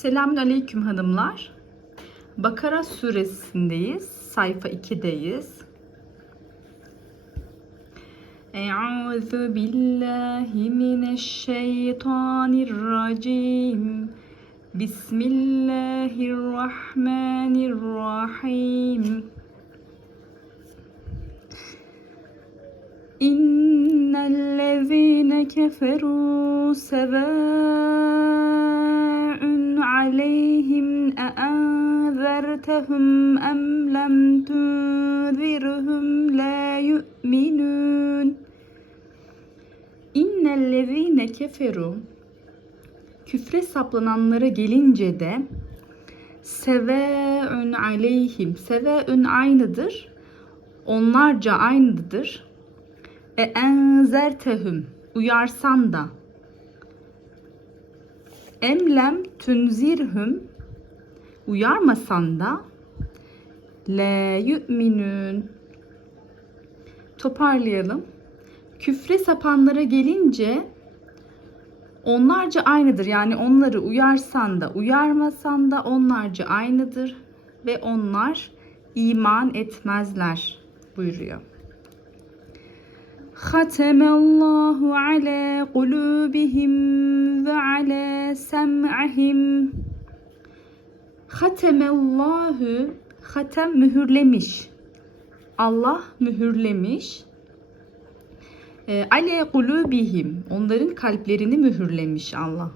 Selamünaleyküm hanımlar. Bakara suresindeyiz. Sayfa 2'deyiz. Euzu billahi mineşşeytanirracim. Bismillahirrahmanirrahim. İnnellezine keferu sevâ عليهم أأنذرتهم أم لم تنذرهم لا يؤمنون إن الذين كفروا Küfre saplananlara gelince de seve'ün aleyhim seve'ün aynıdır onlarca aynıdır e enzertehum uyarsan da emlem tünzirhum uyarmasan da le yu'minun toparlayalım. Küfre sapanlara gelince onlarca aynıdır. Yani onları uyarsan da uyarmasan da onlarca aynıdır ve onlar iman etmezler buyuruyor. ختم الله على قلوبهم وعلى سمعهم Hatemallahu hatem mühürlemiş. Allah mühürlemiş. E, ale kulubihim onların kalplerini mühürlemiş Allah.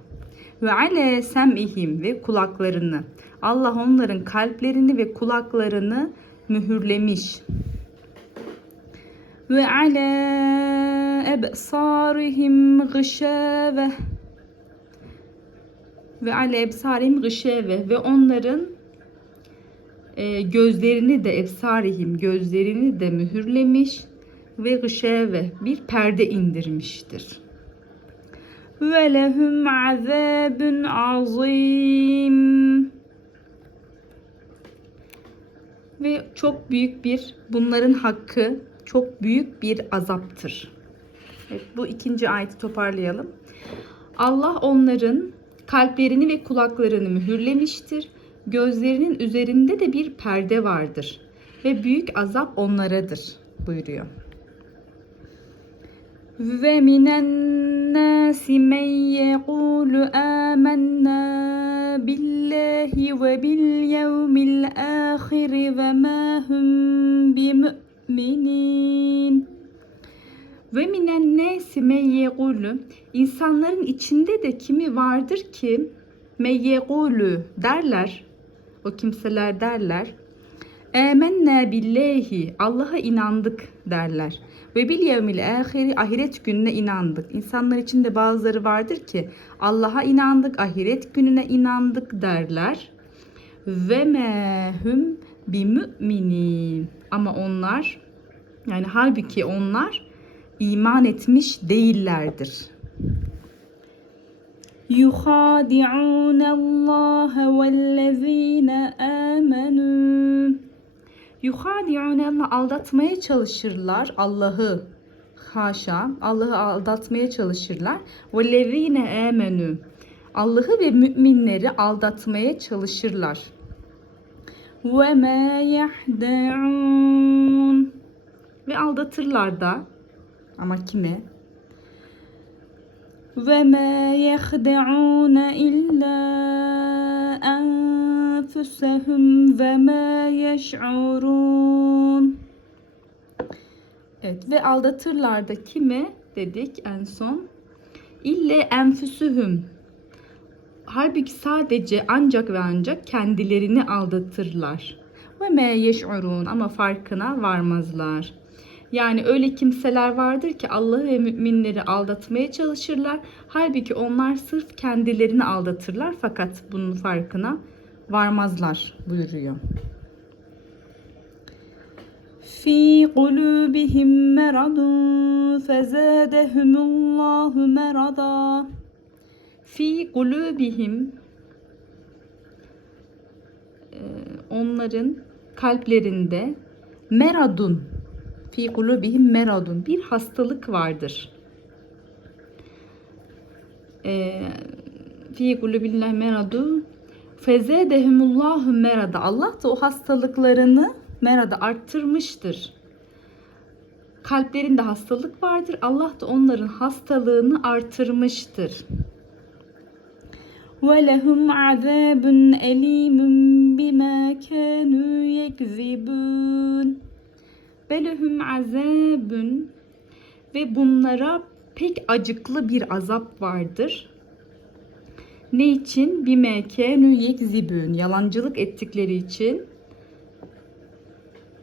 Ve ale sem'ihim ve kulaklarını. Allah onların kalplerini ve kulaklarını mühürlemiş ve ala ebsarihim gışave ve ala ebsarihim gışave ve onların e, gözlerini de ebsarihim gözlerini de mühürlemiş ve gışave bir perde indirmiştir. Ve lehum azabun azim. Ve çok büyük bir bunların hakkı çok büyük bir azaptır. Evet, bu ikinci ayeti toparlayalım. Allah onların kalplerini ve kulaklarını mühürlemiştir. Gözlerinin üzerinde de bir perde vardır ve büyük azap onlaradır buyuruyor. Ve minen nasi men yekulu amennâ billahi ve bil yevmil ahiri ve ma hum bimü'min müminin. Ve minen nesi meyyegulü. İnsanların içinde de kimi vardır ki meyyegulü derler. O kimseler derler. Emenne billahi. Allah'a inandık derler. Ve bil yevmil ahiri ahiret gününe inandık. İnsanlar içinde bazıları vardır ki Allah'a inandık, ahiret gününe inandık derler. Ve mehum bi müminin. Ama onlar yani halbuki onlar iman etmiş değillerdir. يُخَادِعُونَ اللّٰهَ وَالَّذ۪ينَ آمَنُوا يُخَادِعُونَ Allah aldatmaya çalışırlar Allah'ı. Haşa. Allah'ı aldatmaya çalışırlar. وَالَّذ۪ينَ آمَنُوا Allah'ı ve müminleri aldatmaya çalışırlar. وَمَا يَحْدَعُونَ ve aldatırlar da ama kimi? Ve ma yahdaun illa enfusahum ve ma yeş'urun. Evet ve aldatırlar da kimi dedik en son? İlle enfüsühüm. Halbuki sadece ancak ve ancak kendilerini aldatırlar. Ve me yeş'urun ama farkına varmazlar. Yani öyle kimseler vardır ki Allah'ı ve müminleri aldatmaya çalışırlar. Halbuki onlar sırf kendilerini aldatırlar fakat bunun farkına varmazlar buyuruyor. Fi kulubihim meradun fezadehumullahu merada. Fi kulubihim e, onların kalplerinde meradun fi kulubihim meradun bir hastalık vardır. E, fi kulubillah meradun Fezedehumullahu merada. Allah da o hastalıklarını merada arttırmıştır. Kalplerinde hastalık vardır. Allah da onların hastalığını artırmıştır. وَلَهُمْ عَذَابٌ أَلِيمٌ بِمَا كَانُوا يَكْذِبُونَ Belehum azabun ve bunlara pek acıklı bir azap vardır. Ne için? Bime kenu yekzibün. Yalancılık ettikleri için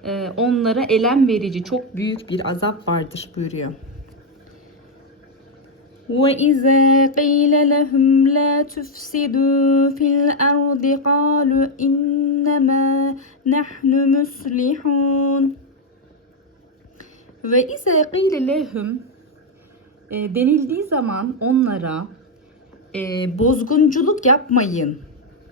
e, onlara elem verici çok büyük bir azap vardır buyuruyor. وَإِذَا قِيلَ لَهُمْ لَا تُفْسِدُوا فِي الْأَرْضِ قَالُوا إِنَّمَا نَحْنُ مُصْلِحُونَ ve ize qile lehum e, denildiği zaman onlara e, bozgunculuk yapmayın.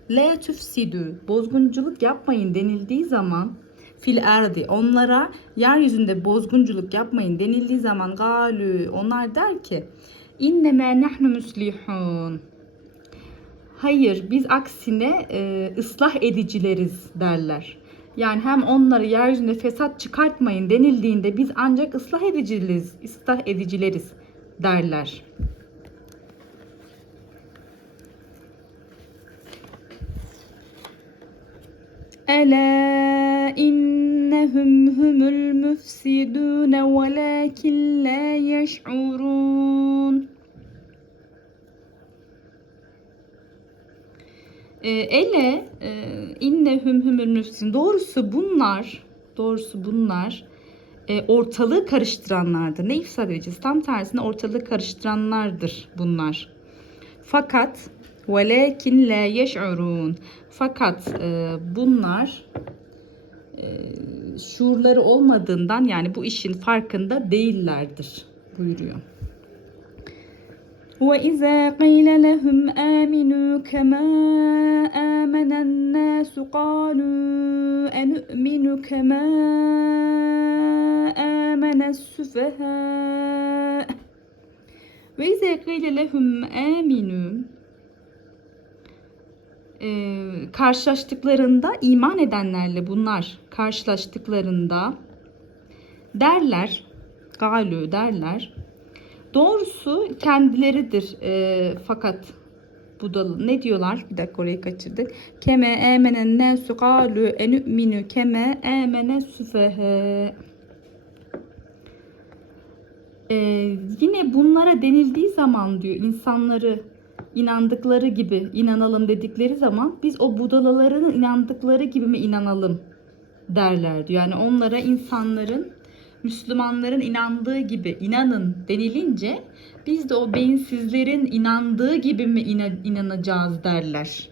La tufsidu bozgunculuk yapmayın denildiği zaman fil erdi onlara yeryüzünde bozgunculuk yapmayın denildiği zaman galü onlar der ki inneme nahnu muslihun Hayır biz aksine e, ıslah edicileriz derler. Yani hem onları yeryüzünde fesat çıkartmayın denildiğinde biz ancak ıslah edicileriz, ıslah edicileriz derler. Ela innehum humul mufsidun velakin la yeş'urun. E, ele e, innehum humul mufsidun. Doğrusu bunlar, doğrusu bunlar e, ortalığı karıştıranlardır. Ne ifade edeceğiz? Tam tersine ortalığı karıştıranlardır bunlar. Fakat velakin la yeş'urun. Fakat e, bunlar e, şuurları olmadığından yani bu işin farkında değillerdir buyuruyor. وَإِذَا قِيلَ لَهُمْ آمِنُوا كَمَا آمَنَ النَّاسُ قَالُوا أَنُؤْمِنُ كَمَا آمَنَ السُّفَهَاءُ وَإِذَا قِيلَ لَهُمْ آمِنُوا Ee, karşılaştıklarında iman edenlerle bunlar karşılaştıklarında derler galü derler doğrusu kendileridir Ee, fakat budalı ne diyorlar? Bir dakika orayı kaçırdık. Keme emenen nasu galu enü'minu keme emene süfehe ee, yine bunlara denildiği zaman diyor insanları inandıkları gibi inanalım dedikleri zaman biz o budalaların inandıkları gibi mi inanalım derler diyor. Yani onlara insanların Müslümanların inandığı gibi inanın denilince biz de o beyinsizlerin inandığı gibi mi ina- inanacağız derler.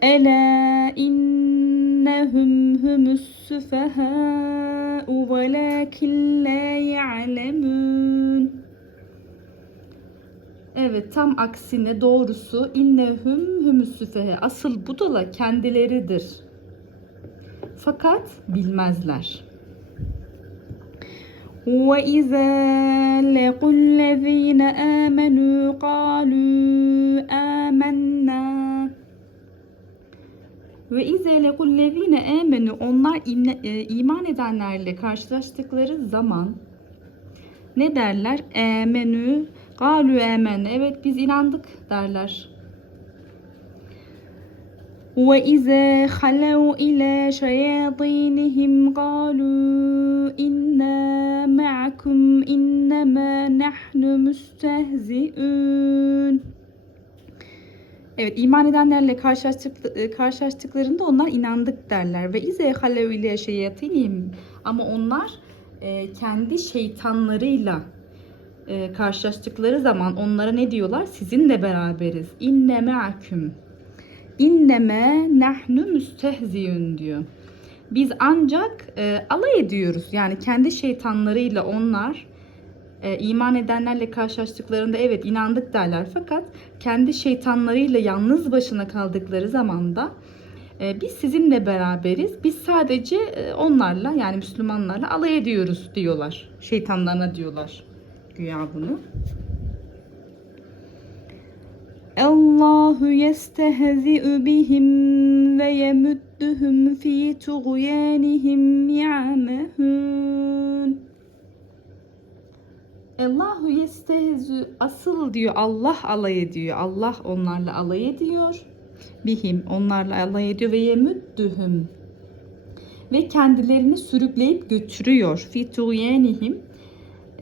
Ela innehum humus sufaha'u velakin la ya'lemun. Evet tam aksine doğrusu innehum sufaha. Asıl budala kendileridir. Fakat bilmezler. وَإِذَا لَقُوا الَّذ۪ينَ آمَنُوا قَالُوا آمَنَّا ve izle lekullezine amenu onlar imne- e, iman edenlerle karşılaştıkları zaman ne derler? Emenü galu emen. Evet biz inandık derler. وَإِذَا خَلَوْا إِلَى شَيَاطِينِهِمْ قَالُوا إِنَّا مَعَكُمْ إِنَّمَا نَحْنُ مُسْتَهْزِئُونَ Evet iman edenlerle karşılaştık, e, karşılaştıklarında onlar inandık derler. Ve ize halev ile şeyatinihim. Ama onlar e, kendi şeytanlarıyla e, karşılaştıkları zaman onlara ne diyorlar? Sizinle beraberiz. İnne me'aküm. İnneme nahnu müstehziyun diyor. Biz ancak e, alay ediyoruz. Yani kendi şeytanlarıyla onlar e, iman edenlerle karşılaştıklarında evet inandık derler. Fakat kendi şeytanlarıyla yalnız başına kaldıkları zaman da e, biz sizinle beraberiz. Biz sadece e, onlarla yani Müslümanlarla alay ediyoruz diyorlar. Şeytanlarına diyorlar güya bunu. Allahu yestehzi'u bihim ve yemudduhum fi tuğyanihim ya'mehun. Allahu yestehzu asıl diyor Allah alay ediyor. Allah onlarla alay ediyor. Bihim onlarla alay ediyor ve yemudduhum ve kendilerini sürükleyip götürüyor. Fi tuğyanihim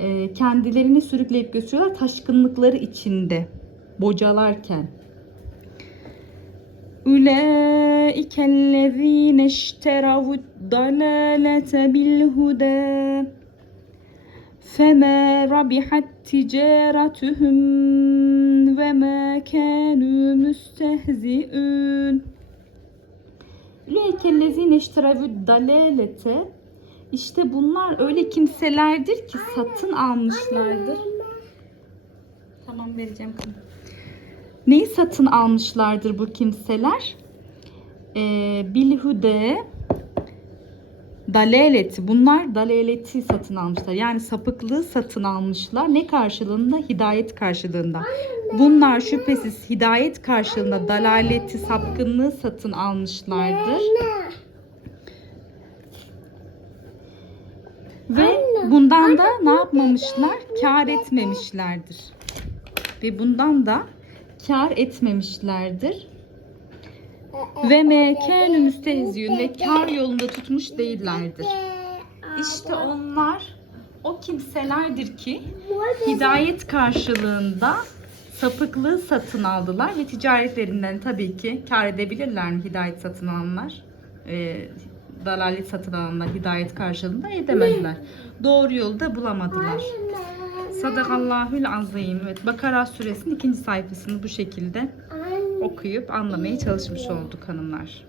e, kendilerini sürükleyip götürüyorlar taşkınlıkları içinde bocalarken. Ulaike ellezine işteravud dalalete bil huda فما ربحت تجارتهم وما كانوا مستهزئون Üleykellezine işteravü dalalete işte bunlar öyle kimselerdir ki satın almışlardır. Tamam vereceğim kızım. Neyi satın almışlardır bu kimseler? Ee, bilhude dalaleti. Bunlar dalaleti satın almışlar. Yani sapıklığı satın almışlar. Ne karşılığında? Hidayet karşılığında. Bunlar şüphesiz hidayet karşılığında dalaleti, sapkınlığı satın almışlardır. Ve bundan da ne yapmamışlar? Kar etmemişlerdir. Ve bundan da kar etmemişlerdir. Ve mekânü müstehziyün ve kar yolunda tutmuş değillerdir. İşte onlar o kimselerdir ki hidayet karşılığında sapıklığı satın aldılar ve ticaretlerinden tabii ki kar edebilirler mi hidayet satın alanlar? Ee, dalalet satın alanlar hidayet karşılığında edemezler. Doğru yolu da bulamadılar. Sadakallahül azim. Evet, Bakara suresinin ikinci sayfasını bu şekilde okuyup anlamaya çalışmış olduk hanımlar.